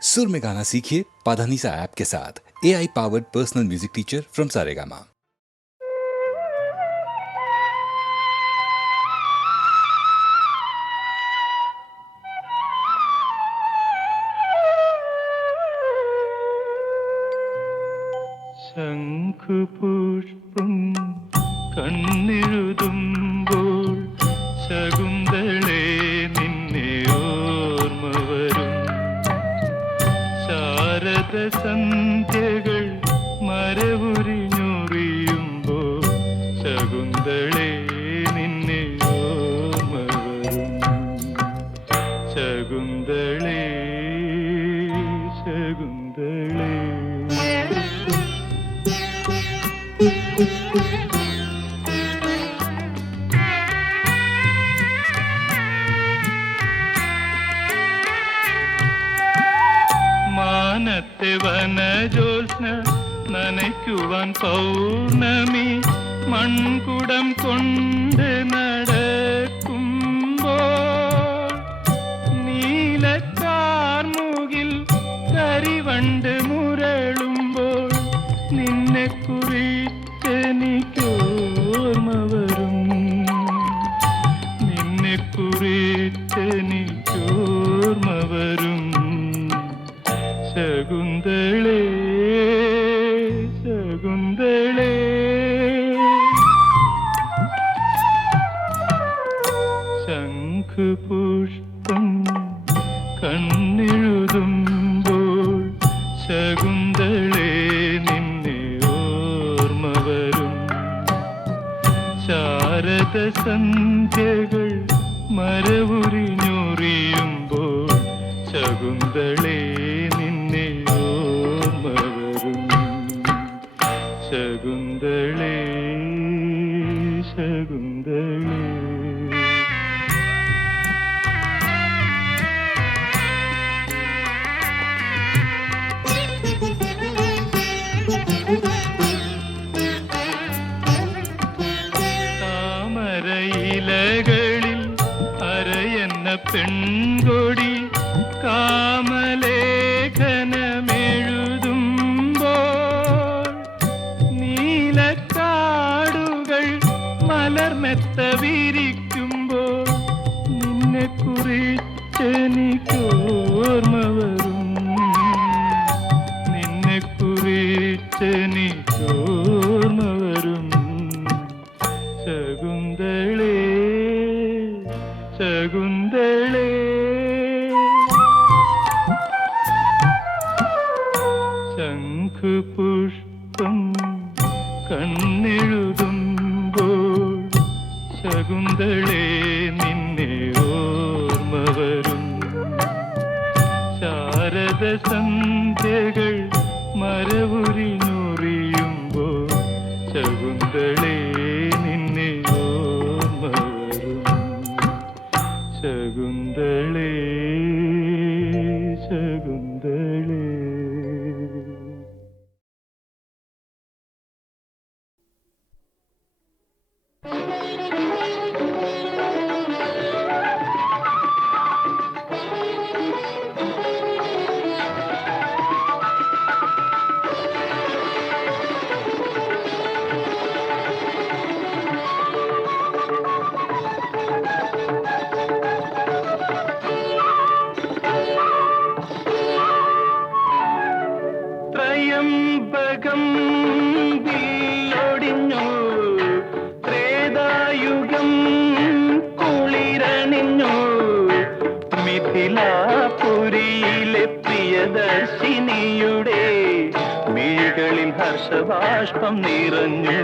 सुर में गाना सीखिए पाधानीसा ऐप के साथ। AI powered personal music teacher from Saregama. ശംഖുപുഷ്പം കണ്ണെഴുതുമ്പോൾ ശകുന്തളേ നിന്നെ ഓർമ്മ വരും. ശാരദ സന്ധ്യകൾ മരവുരിഞ്ഞൊറിയുമ്പോൾ ശകുന്തളേ നിന്നെ ഓർമ്മ വരും. ശകുന്തളേ ശകുന്തളേ മാനത്തെ വനജോത്സ്ന നനയ്ക്കുവാൻ പൗർണമി മൺകുടം കൊണ്ട് നടക്കുമ്പോൾ നീലക്കാർമുകിൽ കരിവണ്ട് മുരളുമ്പോൾ നിന്നെ കുറിച്ചെനിക്കോർമ്മ വരും. നിന്നെ കുറിച്ചെനിക്കോർമ്മ വരും. ശകുന്തളേ ശകുന്തളേ ശംഖുപുഷ്പം കണ്ണെഴുതുമ്പോൾ ശകുന്തളേ നിന്നെ ഓർമ്മ വരും. ശാരദ സന്ധ്യകൾ മരവുരിഞ്ഞൊറിയുമ്പോൾ ശകുന്തളേ നിന്നെ ഓർമ്മ വരും. ശകുന്തളേ ശകുന്തളേ താമരയിലകളിൽ അരയെന്ന പെൺകൊടി കാമലേഖനമെഴുതുമ്പോൾ നീലക്കാടുകൾ മലർമെത്ത വിരിക്കുമ്പോൾ നിന്നെ കുറിച്ചെനിക്കോർമ്മ വരും. നിന്നെ കുറിച്ചെനിക്കോർമ്മ വരും. ശകുന്തളേ ശകുന്തളേ ശംഖുപുഷ്പം കണ്ണെഴുതുമ്പോൾ ശകുന്തളേ നിന്നെ ഓർമ്മ വരും. ശാരദ സന്ധ്യകൾ മരവുരിഞ്ഞൊറിയുമ്പോൾ ശകുന്തളേ നിന്നെ ഓർമ്മ വരും. ശകുന്തളേ ശകുന്തളേ ത്രയംബകം വില്ലൊടിഞ്ഞു ത്രേതായുഗം കുളിരണിഞ്ഞു മിഥിലാപുരിയിലെ പ്രിയദർശിനിയുടെ മിഴികളിൽ ഹർഷബാഷ്പം നിറഞ്ഞു.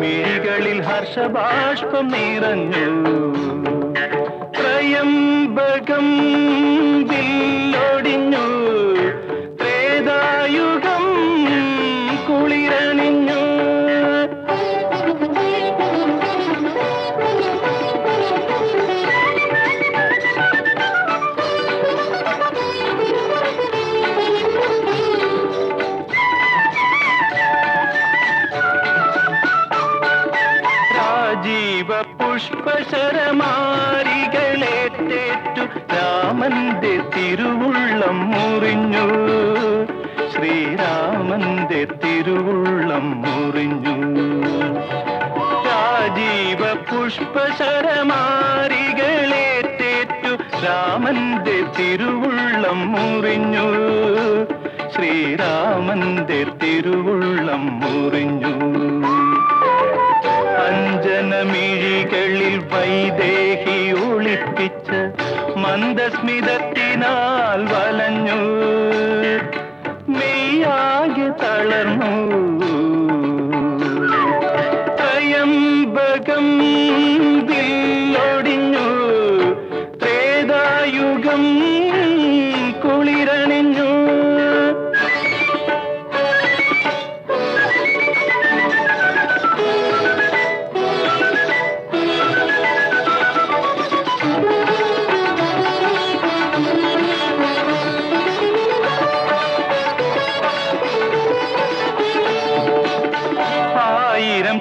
മിഴികളിൽ ഹർഷബാഷ്പം നിറഞ്ഞു. ത്രയംബകം വില്ലൊടിഞ്ഞു ത്രേതായുഗം കുളിരണിഞ്ഞു. രാജീവ പുഷ്പശരമാരികളേറ്റേറ്റു രാമന്റെ തിരുവുള്ളം മുറിഞ്ഞു, ശ്രീരാമന്റെ തിരുവുള്ളം മുറിഞ്ഞു. രാജീവ പുഷ്പശരമാരികളേറ്റേറ്റു രാമന്റെ തിരുവുള്ളം മുറിഞ്ഞു, ശ്രീരാമന്റെ തിരുവുള്ളം മുറിഞ്ഞു. അഞ്ജനമിഴികളിൽ വൈദേഹി ഒളിപ്പിച്ച മന്ദസ്മിതത്തിനാൽ വലഞ്ഞു, മെയ്യാകെ തളർന്നു. ത്രയംബകം വില്ലൊടിഞ്ഞു, ത്രേതായുഗം കുളിരണിഞ്ഞു.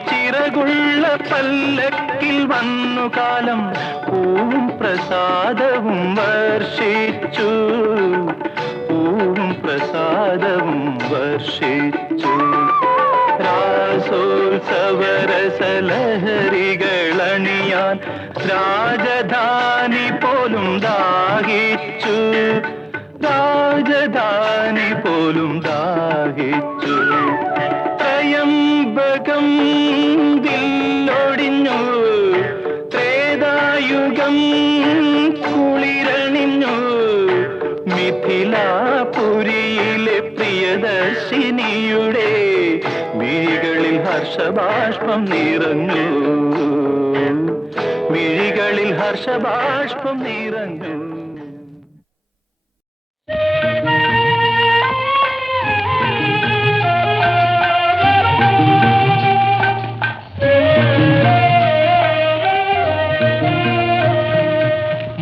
ചിറകുള്ള പല്ലക്കിൽ വന്നു കാലം, പൂവും പ്രസാദവും വർഷിച്ചു, പൂവും പ്രസാദവും വർഷിച്ചു. രാസോത്സവരസലഹരികളണിയാൻ രാജധാനി പോലും ദാഹിച്ചു, രാജധാനി പോലും ദാഹിച്ചു. ത്രയംബകം വില്ലൊടിഞ്ഞു, ത്രേതായുഗം കുളിരണിഞ്ഞു. മിഥിലാപുരിയിലെ പ്രിയദർശിനിയുടെ മിഴികളിൽ ഹർഷബാഷ്പം നിറഞ്ഞു, മിഴികളിൽ ഹർഷബാഷ്പം നിറഞ്ഞു.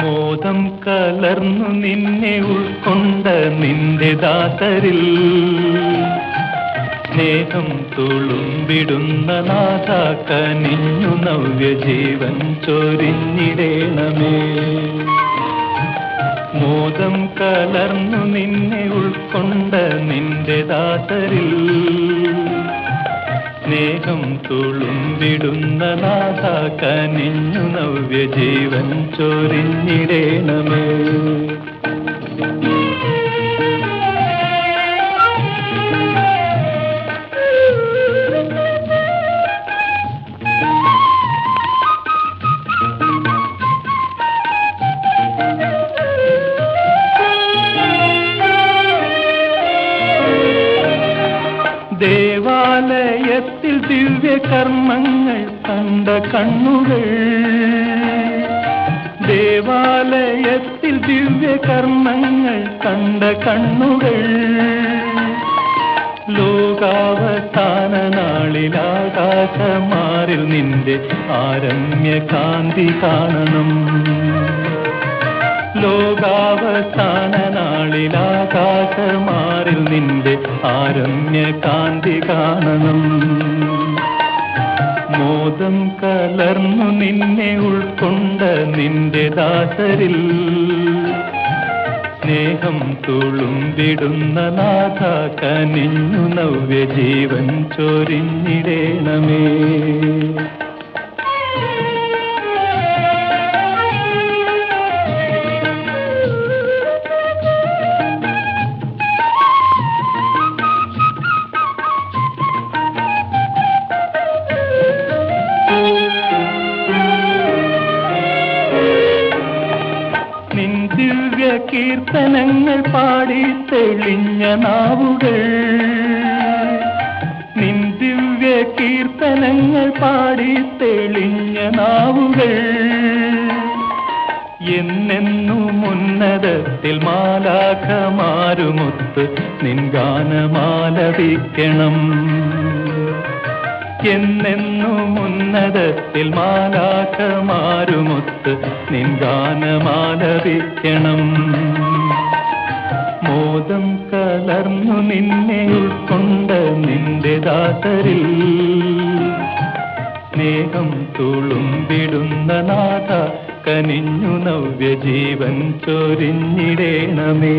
മോദം കലർന്നു നിന്നെ ഉൾക്കൊണ്ട നിന്റെ ദാസരിൽ, സ്നേഹം തുളുമ്പിടുന്ന നാഥ കനിഞ്ഞു നവ്യജീവൻ ചൊരിഞ്ഞിടേണമേ. മോദം കലർന്നു നിന്നെ ഉൾക്കൊണ്ട നിന്റെ ദാസരിൽ, സ്നേഹം തുളുമ്പിടുന്ന നാഥ കനിഞ്ഞു നവ്യജീവൻ ചൊരിഞ്ഞിടേണമേ. ദേവാലയത്തിൽ ദിവ്യകർമ്മങ്ങൾ കണ്ട കണ്ണുകൾ, ദേവാലയത്തിൽ ദിവ്യകർമ്മങ്ങൾ കണ്ട കണ്ണുകൾ, ലോകാവസാന നാളിലാകാശമാറിൽ നിന്റെ ആരമ്യകാന്തി കാണണം, ലോകാവസാന നാളിലാകാശമാറിൽ നിന്റെ ആരമ്യകാന്തി കാണണം. മോദം കലർന്നു നിന്നെ ഉൾക്കൊണ്ട നിന്റെ ദാസരിൽ, സ്നേഹം തുളുമ്പിടുന്ന നാഥ കനിഞ്ഞു നവ്യജീവൻ ചൊരിഞ്ഞിടേണമേ. കീർത്തനങ്ങൾ പാടി തെളിഞ്ഞ നാവുകൾ, നിൻ ദിവ്യ കീർത്തനങ്ങൾ പാടി തെളിഞ്ഞ നാവുകൾ, എന്നെന്നും ഉന്നതത്തിൽ മാലാഖമാരുമൊത്ത് നിൻ ഗാനമാലപിക്കണം, എന്നെന്നും ഉന്നതത്തിൽ മാലാഖമാരുമൊത്ത് നിൻ ഗാനമാലപിക്കണം. മോദം കലർന്നു നിന്നെ ഉൾക്കൊണ്ട നിന്റെ ദാസരിൽ, സ്നേഹം തുളുമ്പിടുന്ന നാഥ കനിഞ്ഞു നവ്യജീവൻ ചൊരിഞ്ഞിടേണമേ,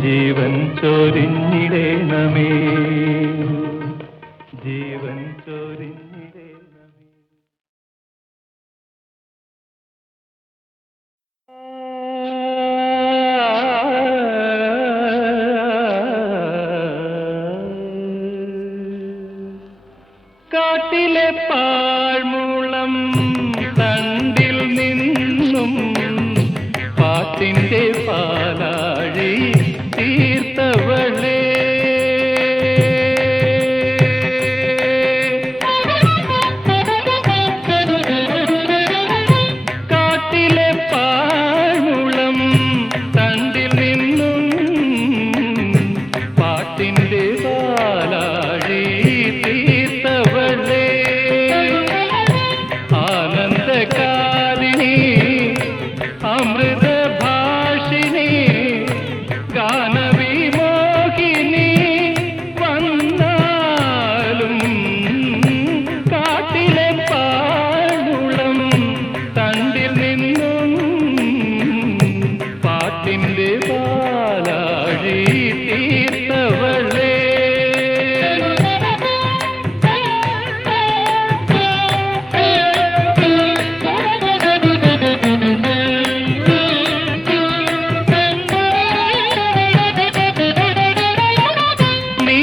ജീവൻ ചൊരിഞ്ഞിടേണമേ, ജീവൻ ചൊരിഞ്ഞിടേണമേ. കാട്ടിലെ പാഴ്മൂളം തണ്ടിൽ നിന്നും പാട്ടിന്റെ പാലാഴി തീർത്തവളേ, കാട്ടിലെ പാഴ്മൂളം തണ്ടിൽ നിന്നും പാട്ടിന്റെ പാലാഴി തീർത്തവളേ, ആനന്ദകാരിണി അമൃതഭാഷിണി ഗാനവിമോഹിനി വന്നാലും കാട്ടിലെ പാഴ്മുളം തണ്ടിൽ നിന്നും പാട്ടിന്റെ പാലാഴി തീർത്തവളേ.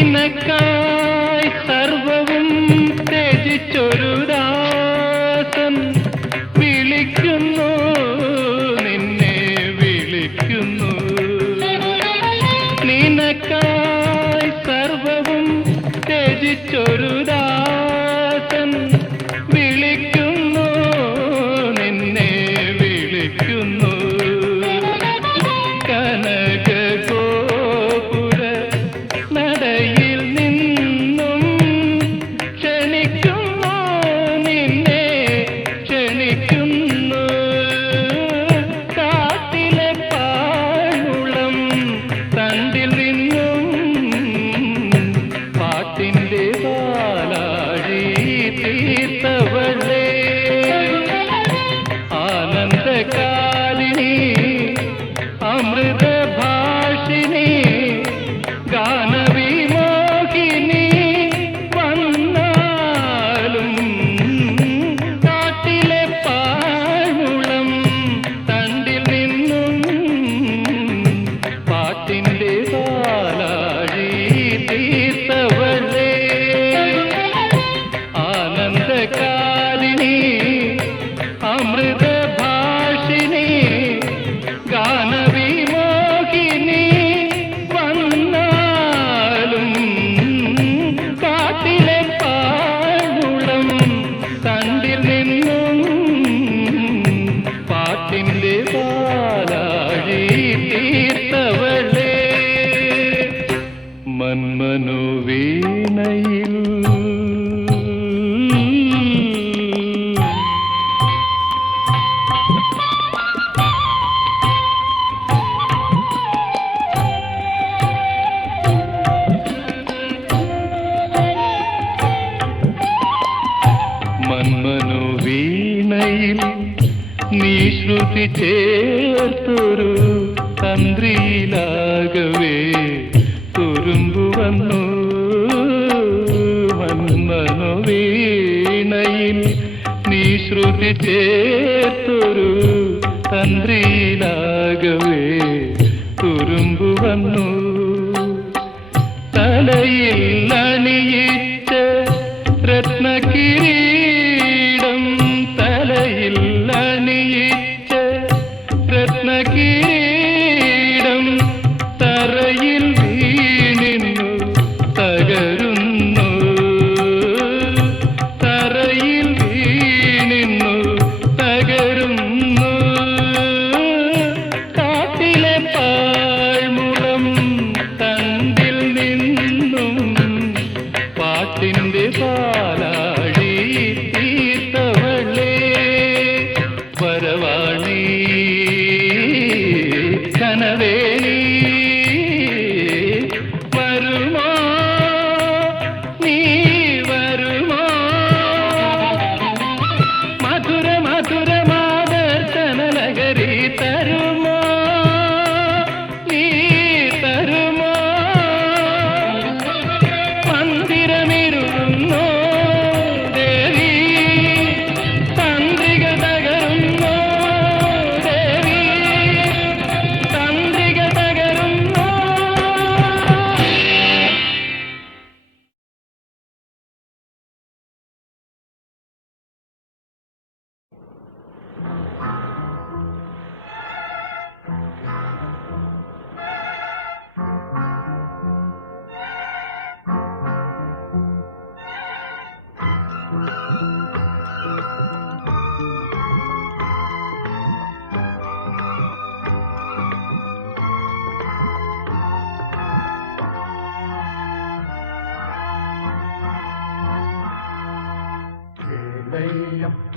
നിനക്കായി സർവവും ത്യജിച്ചൊരു ദാസൻ വിളിക്കുന്നു, നിന്നെ വിളിക്കുന്നു. നിനക്കായി സർവവും ത്യജിച്ചൊരു ദാസൻ വിളിക്കുന്നു, നിന്നെ വിളിക്കുന്നു. കനകഗോപുര നടയിൽ നിന്നും ക്ഷണിക്കുന്നു, നിന്നെ ക്ഷണിക്കുന്നു. കാട്ടിലെ പാഴ്മുളം തണ്ടിൽ നിന്നും പാട്ടിന്റെ പാലാഴി തീർത്തവളേ, ആനന്ദകാരിണി അമൃതഭാഷിണി ഗാനവിമോഹിനി വന്നാലും കാട്ടിലെ പാഴ്മുളം തണ്ടിൽ നിന്നും പാട്ടിന്റെ പാലാഴി തീർത്തവളേ, ആനന്ദകാരിണി അമൃതഭാഷിണി ഗാനവിമോഹിനി വന്നാലും കാട്ടിലെ പാഴ്മുളം തണ്ടിൽ നിന്നും പാട്ടിന്റെ പാലാഴി തീർത്തവളേ. മന്മനോവീണയിൽ മന്മനോവീണയിൽ നീ ശ്രുതി ചേർത്തൊരു തന്ത്രിയിലാകവേ തുരുമ്പു വന്നു. മന്മനോവീണയിൽ നീ ശ്രുതി ചേർത്തൊരു തന്ത്രിയിലാകവേ തുരുമ്പു വന്നു. തലയിൽ അണിയിച്ച രത്നകിരീടം, തലയിൽ അണിയിച്ച രത്നകിരീടം തറയിൽ വീണിന്നു തകരുന്നു, തറയിൽ വീണിന്നു തകരുന്നു. കാട്ടിലെ പാഴ്മുളം തണ്ടിൽ നിന്നും പാട്ടിന്റെ പാലാഴി തീർത്തവളേ, വരവാണി കനവേണി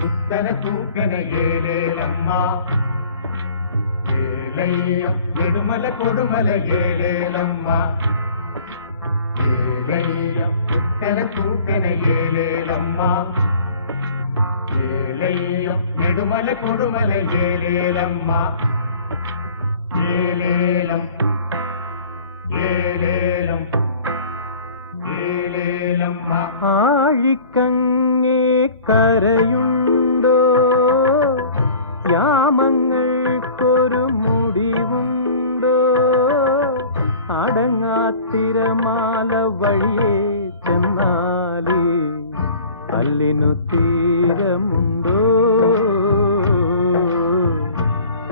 ഉത്തര തൂക്കന ഏലേലമ്മ ഏലയ്യ നെടുമല കൊടുമല ഏലേലമ്മ ഏലയ്യ ഉത്തര തൂക്കന ഏലേലമ്മ ഏലയ്യ നെടുമല കൊടുമല ഏലേലമ്മ ഏലേലം ഏലേലം ഏലേലമ്മ ആഴിക്കങ്ങേ കരയുണ്ടോ യാമങ്ങൾക്കൊരു മുടിവുണ്ടോ അടങ്ങാത്തിരമാല വഴിയേ ചെന്നാലേ കല്ലിനു തീരമുണ്ടോ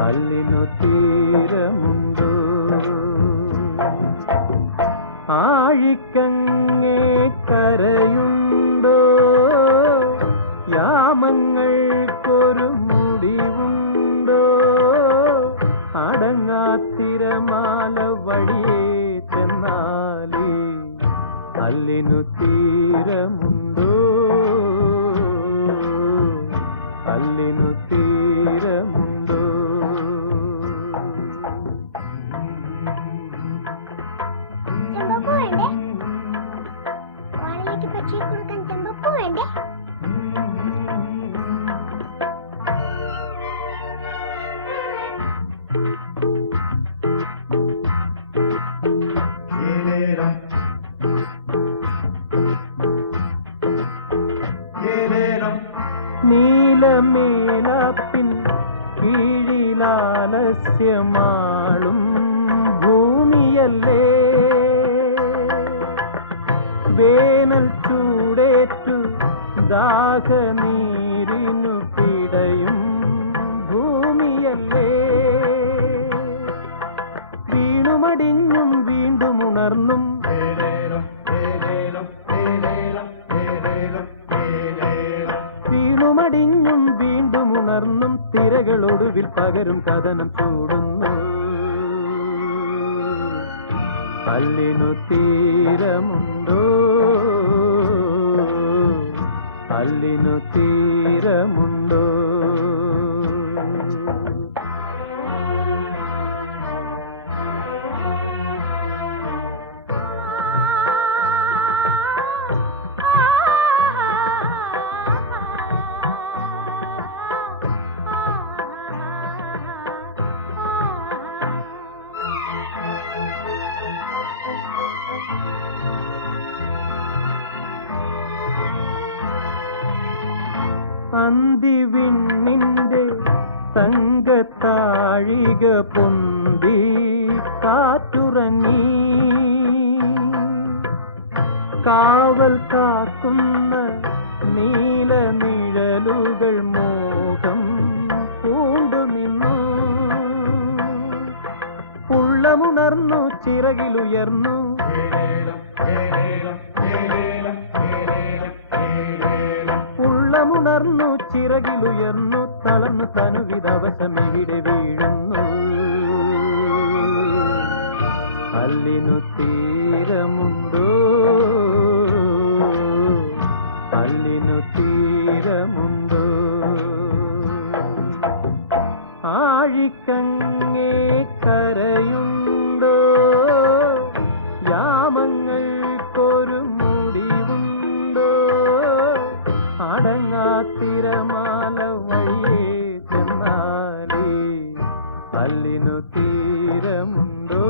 കല്ലിനു തീരമുണ്ടോ ആഴിക്കങ്ങേ കരയുണ്ടോ യാമങ്ങൾക്കൊരു മുടിവുണ്ടോ അടങ്ങാത്തിരമാല വഴിയേ ചെന്നാലേ കല്ലിനു തീരമുണ്ടോ കല്ലിനു തീരമുണ്ടോ ചെമ്പപ്പൂ വേണ്ടേ? വാഴയിലേക്ക് പക്ഷിയെ കൊടുക്കാൻ ചെമ്പപ്പൂ വേണ്ടേ? ഏലേലം ഏലേലം നീലമേലാപ്പിൻ കീഴിലാലസ്യമാളും ഭൂമിയല്ലേ വേനൽ ചൂടേറ്റു ദാഹനീരിനു പിടയും ഭൂമിയല്ലേ വീണുമടിഞ്ഞും വീണ്ടും ഉണർന്നും ഏലേലം ഏലേലം ഏലേലം ഏലേലം ഏലേലം വീണുമടിഞ്ഞും വീണ്ടും ഉണർന്നും തിരകളൊടുവിൽ പകരും കഥനം ചൂടുന്നു കല്ലിനു തീരമുണ്ടോ കല്ലിനു തീരമുണ്ടോ അന്തിവിണ്ണിന്റെ തങ്കത്താഴിക പൊന്തി കാറ്റുറങ്ങി കാവൽ കാക്കുന്ന നീല നിഴലുകൾ മോഹം പൂണ്ടു നിന്നു ഉള്ളമുണർന്നു ചിറകിലുയർന്നു ഏലേലം ഏലേലം ഏലേലം ഏലേലം ഏലേലം ഉള്ളമുണർന്നു ചിറകിലുയർന്നു തളർന്നു തനുവിധവശമെവിടെ വീഴുന്നു കല്ലിനു തീരമുണ്ടോ കല്ലിനു തീരമുണ്ടോ ആഴിക്കങ്ങേ കരയുണ്ടോ യാമങ്ങൾക്കൊരു മുടിവുണ്ടോ അടങ്ങാത്തിരമാല വഴിയേ ചെന്നാലേ കല്ലിനു തീരമുണ്ടോ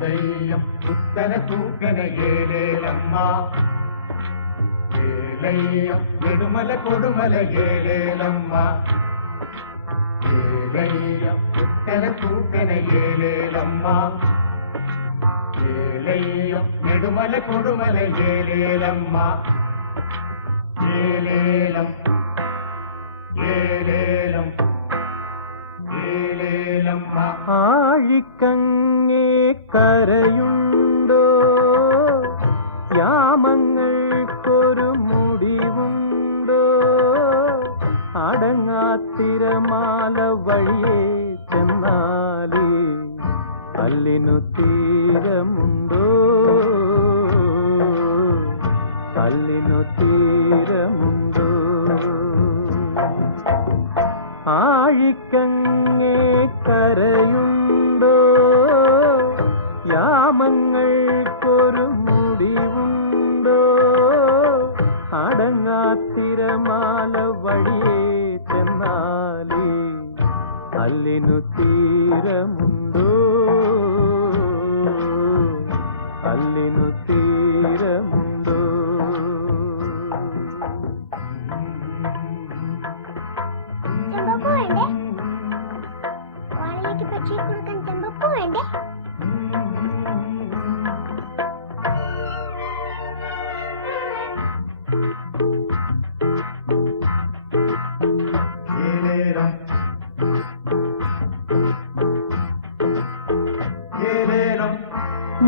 ഏലയ്യം ഉത്തര തൂക്കന ഏലേലമ്മ ഏലയ്യം നെടുമല കൊടുമല ഏലേലമ്മ ഏലയ്യം ഉത്തര തൂക്കന ഏലേലമ്മ ഏലയ്യം നെടുമല കൊടുമല ഏലേലമ്മ ഏലേലം ഏലേലം ഏലേലമ്മ ആഴിക്കങ്ങേ കരയുണ്ടോ യാമങ്ങൾക്കൊരു മുടിവുണ്ടോ അടങ്ങാത്തിരമാല വഴിയേ ചെന്നാലേ കല്ലിനു തീരമുണ്ടോ കല്ലിനു തീരമുണ്ടോ ആഴിക്കങ്ങേ കരയുണ്ടോ യാമങ്ങൾക്കൊരു മുടിവുണ്ടോ അടങ്ങാത്തിരമാല വഴിയേ ചെന്നാലേ കല്ലിനു തീരമുണ്ടോ കല്ലിനു തീരമുണ്ടോ ചെമ്പപ്പൂ വേണ്ടേ? വാഴയിലേക്ക് പക്ഷിയെ കൊടുക്കാൻ ചെമ്പപ്പൂ വേണ്ടേ? ഏലേലം ഏലേലം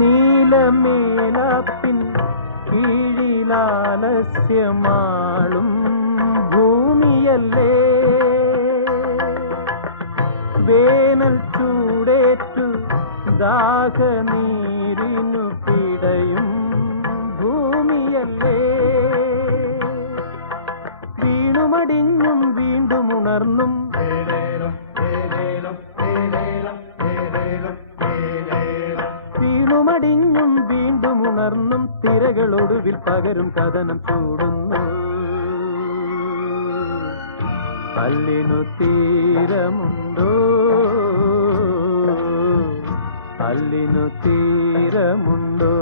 നീലമേലാപ്പിൻ കീഴിലാലസ്യമാളും ഭൂമിയല്ലേ വേനൽ ചൂടേറ്റു ദാഹനീരിനു പിടയും ഭൂമിയല്ലേ വീണുമടിഞ്ഞും വീണ്ടും ഉണർന്നും ഏലേലം ഏലേലം ഏലേലം ഏലേലം ഏലേലം വീണുമടിഞ്ഞും വീണ്ടും ഉണർന്നും തിരകളൊടുവിൽ പകരും കഥനം ചൂടുന്നു കല്ലിനു തീരമുണ്ടോ കല്ലിനു തീരമുണ്ടോ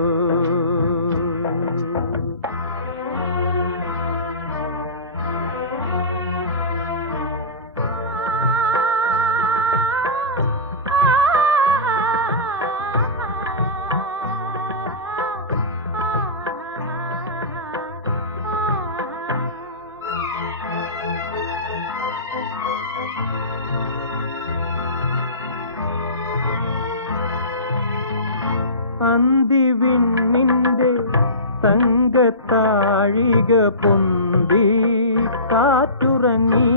അന്തിവിണ്ണിന്റെ തങ്കത്താഴിക പൊന്തി കാറ്റുറങ്ങി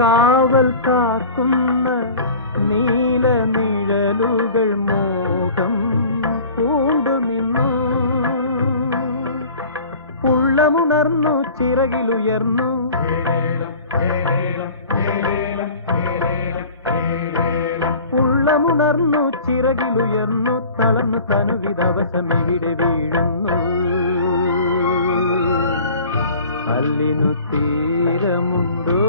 കാവൽ കാക്കുന്ന നീല നിഴലുകൾ മോഹം പൂണ്ടു നിന്നു ഉള്ളമുണർന്നു ചിറകിലുയർന്നു ഏലേലം ഏലേലം ഏലേലം ഏലേലം ഏലേലം ഉള്ളമുണർന്നു ചിറകിലുയർന്നു തളർന്നു തനുവിധവശമെവിടെ വീഴുന്നു കല്ലിനു തീരമുണ്ടോ